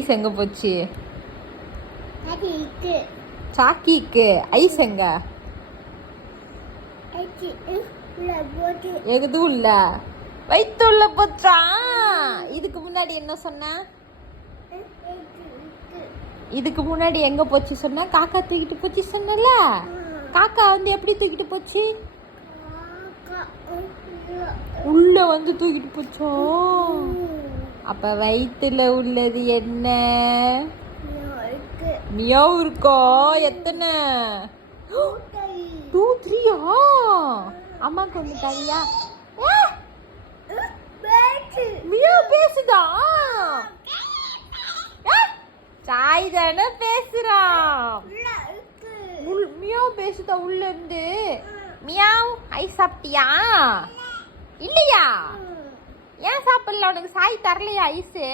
Ice எங்க போச்சு? சாக்கிக்கு ice எங்க? எதுவும் இல்ல, வயிற்றுள்ள போச்சா? இதுக்கு முன்னாடி என்ன சொன்ன? இதுக்கு முன்னாடி எங்க போச்சு சொன்ன? காக்கா தூக்கிட்டு போச்சு சொன்னல. காக்கா வந்து எப்படி தூக்கிட்டு போச்சு? உள்ள வந்து தூக்கிட்டு போச்சோ. அப்ப வயிற்றுல உள்ளது என்ன? மியாவ் இருக்கோ? எத்தனை? 2 3 அம்மாக்கு வந்து தரியா? மியாவ் பேசுதா? சாய் தானே பேசுறான். மியாவ் பேசுதா உள்ள இருந்து? மியாவ் ஐஸ் சாப்பிட்டியா? இல்லையா? ஏன் சாப்பிடல? உனக்கு சாய் தரலையா ஐஸு?